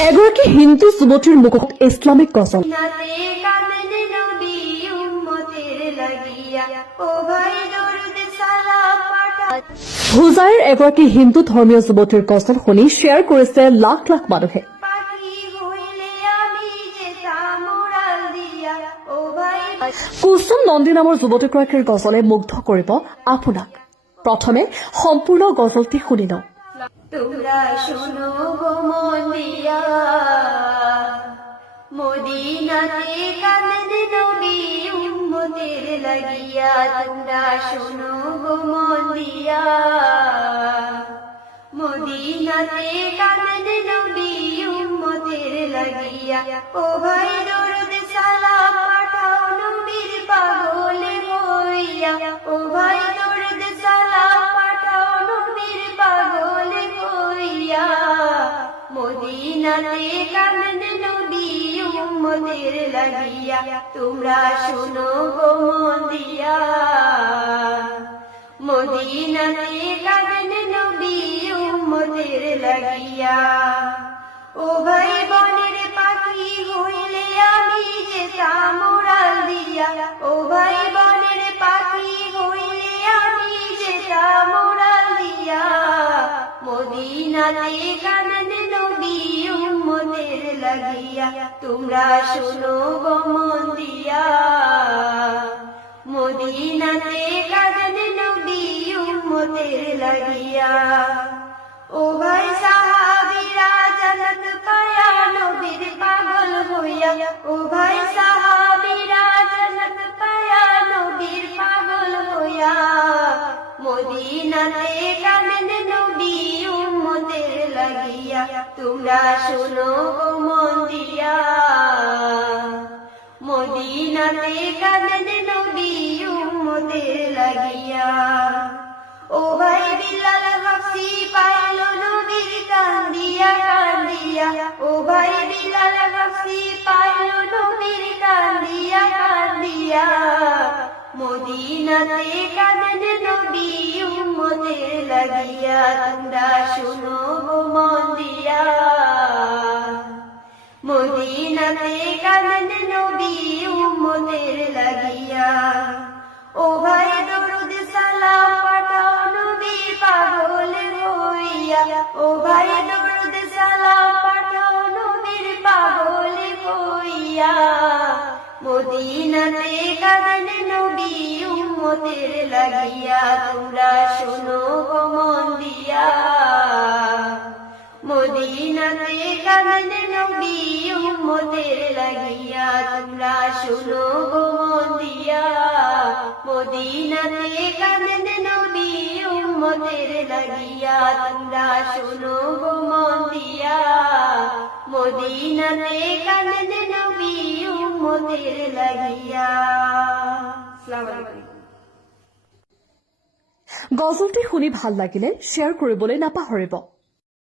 এগৰাকী হিন্দু যুৱতীৰ মুখত ইছলামিক গজল। হোজাইৰ এগৰাকী হিন্দু ধৰ্মীয় যুৱতীৰ গজল শুনি শ্বেয়াৰ কৰিছে লাখ লাখ মানুহে। কুসুম নন্দী নামৰ যুৱতীগৰাকীৰ গজলে মুগ্ধ কৰিব আপোনাক। প্ৰথমে সম্পূৰ্ণ গজলটি শুনি লওঁ। তোমরা শোনো গো মন দিয়া, মদিনাতে কাঁদে নবী উম্মতের লাগিয়া। তোমরা শোনো গো মন দিয়া, মদিনাতে কাঁদে নবী উম্মতের লাগিয়া। ও ভাই দরুদ সালাম পাঠাও নবীর পাগলে হইয়া। ও ভাই দরুদ সালাম পাঠাও নবীর পাগলে হইয়া। মদিনাতে কাঁদে নবী উম্মতের লাগিয়া। তোমরা শোনো গো মন দিয়া, মদিনাতে কাঁদে নবী উম্মতের লাগিয়া। ও ভাই বনের পাখি হইলে আমি যেতাম উড়াল দিয়া। ও ভাই বনের পাখি হইলে আমি যেতাম উড়াল দিয়া। মদিনাতে কাঁদে নবী উম্মতের লাগিয়া। তোমরা শোনো গো মন দিয়া, মদিনাতে কাঁদে নবী উম্মতের লাগিয়া। ও ভাই সাহাবীরা জান্নাত পায়া নবীর পাগল হইয়া। ও ভাই সাহাবীরা জান্নাত পায়া নবীর পাগল হইয়া। মদিনাতে কাঁদে নবী উম্মতের লাগিয়া। তোমরা শোনো গো মন দিয়া, মদিনাতে কাঁদে নবী উম্মতের লাগিয়া। ও ভাই বিলাল হাফসি পাইল নবীর কান্দিয়া কান্দিয়া। ও ভাই বিলাল হাফসি পাইল নবীর কান্দিয়া কান্দিয়া। মদিনাতে কাঁদে নবী উম্মতের লাগিয়া। তোমরা শোনো গো মন দিয়া, মদিনাতে কাঁদে নবী উম্মতের লাগিয়া। ও ভাই দরুদ সালাম পাঠাও নবীর পাগলে হইয়া। ও ভাই দরুদ সালাম পাঠাও নবীর পাগলে হইয়া। মদিনাতে কাঁদে নবী উম্মতের লাগিয়া। তোমরা শোনো গো মন দিয়া, মদিনাতে কাঁদে নবী উম্মতের লাগিয়া। তোমরা শোনো গো মন দিয়া, মদিনাতে কাঁদে নবী উম্মতের লাগিয়া। তোমরা শোনো গো মন দিয়া, মদিনাতে কাঁদে নবী উম্মতের লাগিয়া। আসসালামু আলাইকুম। গজলটি শুনি ভাল লাগিলে শ্বেয়াৰ কৰিবলৈ নাপাহৰিব।